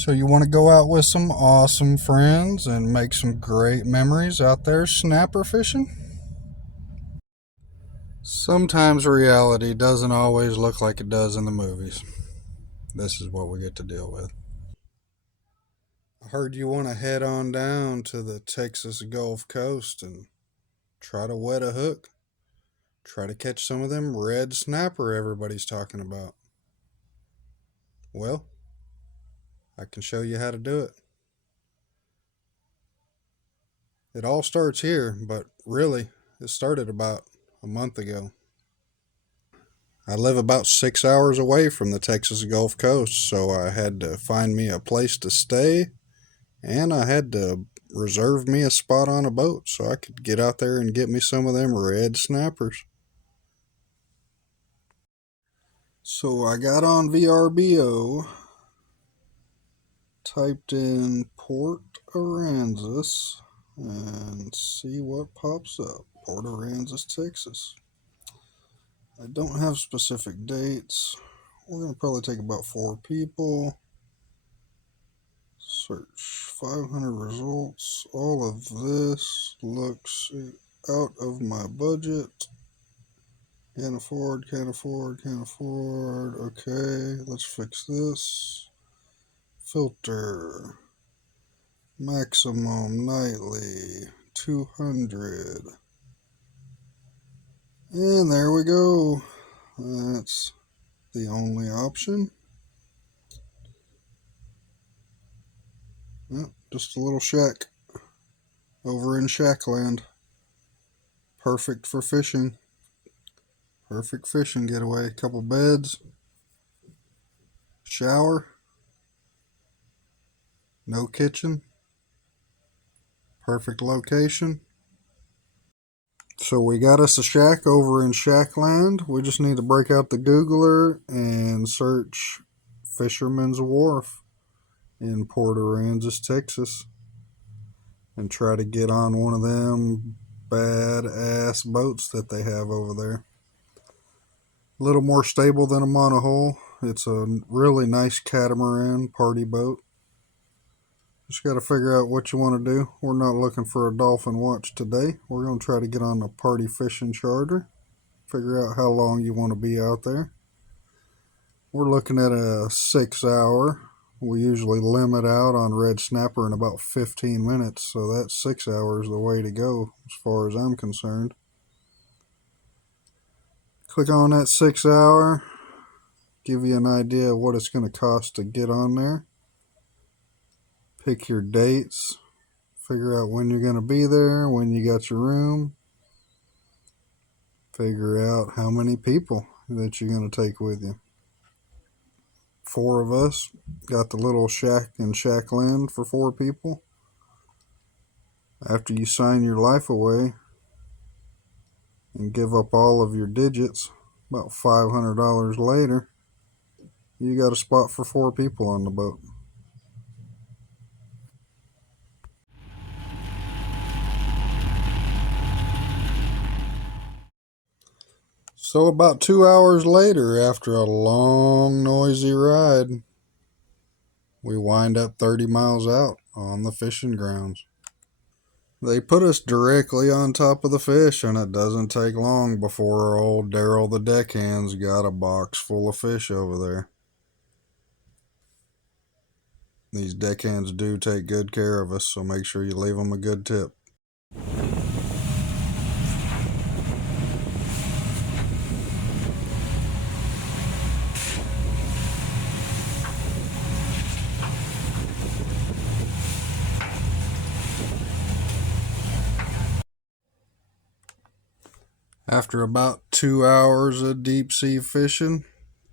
So you want to go out with some awesome friends and make some great memories out there snapper fishing? Sometimes reality doesn't always look like it does in the movies. This is what we get to deal with. I heard you want to head on down to the Texas Gulf Coast and try to wet a hook. Try to catch some of them red snapper everybody's talking about. Well, I can show you how to do it. It all starts here, but really, it started about a month ago. I live about 6 hours away from the Texas Gulf Coast, so I had to find me a place to stay, and I had to reserve me a spot on a boat so I could get out there and get me some of them red snappers. So I got on Vrbo, typed in Port Aransas, and see what pops up. Port Aransas, Texas. I don't have specific dates. We're going to probably take about 4 people. Search 500 results. All of this looks out of my budget. Can't afford. Okay, let's fix this. Filter. Maximum nightly 200. And there we go. That's the only option. Oh, just a little shack over in Shackland. Perfect for fishing. Perfect fishing getaway. Couple beds. Shower. No kitchen. Perfect location. So we got us a shack over in Shackland. We just need to break out the Googler and search Fisherman's Wharf in Port Aransas, Texas, and try to get on one of them badass boats that they have over there. A little more stable than a monohull. It's a really nice catamaran party boat. Just got to figure out what you want to do. We're not looking for a dolphin watch today. We're going to try to get on a party fishing charter. Figure out how long you want to be out there. We're looking at a 6 hour. We usually limit out on red snapper in about 15 minutes. So that 6 hours is the way to go as far as I'm concerned. Click on that 6 hour. Give you an idea of what it's going to cost to get on there. Pick your dates, figure out when you're going to be there, when you got your room, figure out how many people that you're going to take with you. 4 of us got the little shack in Shackland for 4 people. After you sign your life away and give up all of your digits, about $500 later, you got a spot for 4 people on the boat. So about 2 hours later, after a long, noisy ride, we wind up 30 miles out on the fishing grounds. They put us directly on top of the fish, and it doesn't take long before old Daryl the deckhand's got a box full of fish over there. These deckhands do take good care of us, so make sure you leave them a good tip. After about 2 hours of deep sea fishing,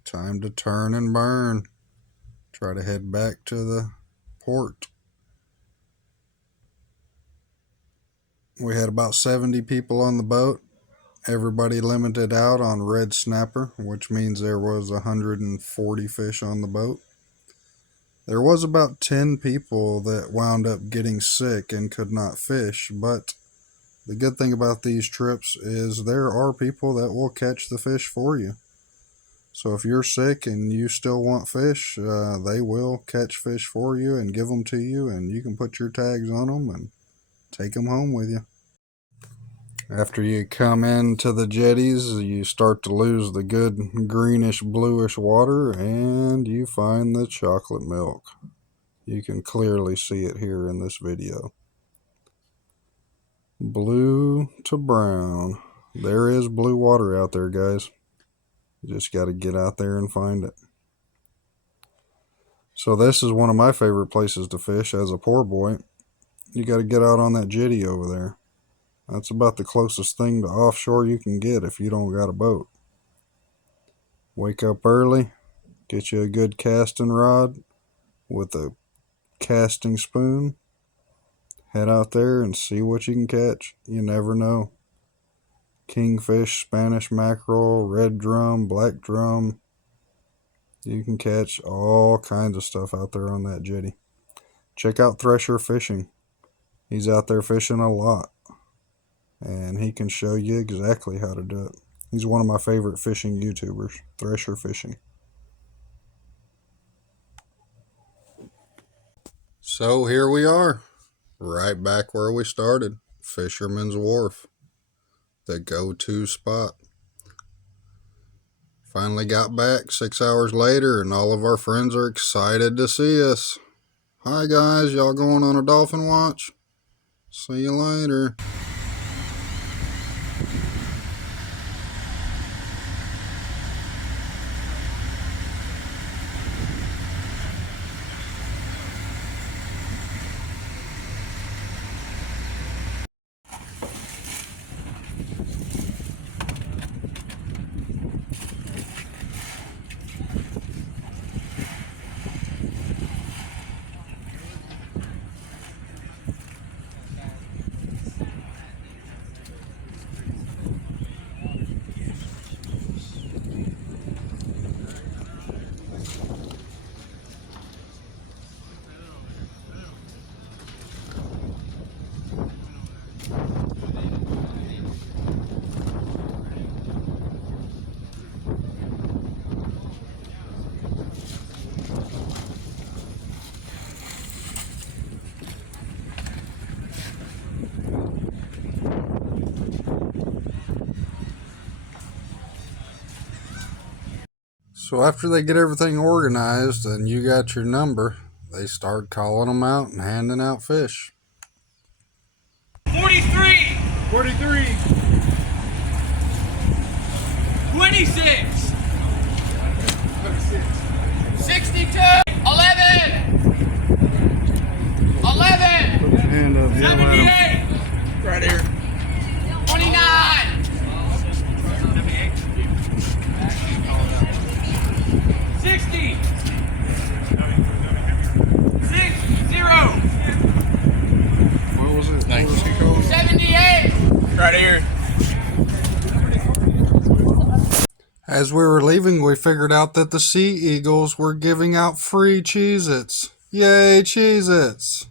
time to turn and burn. Try to head back to the port. We had about 70 people on the boat. Everybody limited out on red snapper, which means there was 140 fish on the boat. There was about 10 people that wound up getting sick and could not fish, but the good thing about these trips is there are people that will catch the fish for you. So if you're sick and you still want fish, they will catch fish for you and give them to you, and you can put your tags on them and take them home with you. After you come into the jetties, you start to lose the good greenish bluish water, and you find the chocolate milk. You can clearly see it here in this video. Blue to brown. There is blue water out there, guys. You just got to get out there and find it. So this is one of my favorite places to fish as a poor boy. You got to get out on that jetty over there. That's about the closest thing to offshore you can get if you don't got a boat. Wake up early, get you a good casting rod with a casting spoon. Head out there and see what you can catch. You never know. Kingfish, Spanish mackerel, red drum, black drum. You can catch all kinds of stuff out there on that jetty. Check out Thresher Fishing. He's out there fishing a lot, and he can show you exactly how to do it. He's one of my favorite fishing YouTubers, Thresher Fishing. So here we are, right back where we started, Fisherman's Wharf, the go-to spot. Finally got back 6 hours later, and all of our friends are excited to see us. Hi guys, y'all going on a dolphin watch? See you later. So after they get everything organized and you got your number, they start calling them out and handing out fish. 43! 43! 26! 62! 11! 11! Put your hand up. 78! Right here. 29! 60! 0! What was it? Thanks. 78! Right here. As we were leaving, we figured out that the Sea Eagles were giving out free Cheez-Its. Yay, Cheez-Its!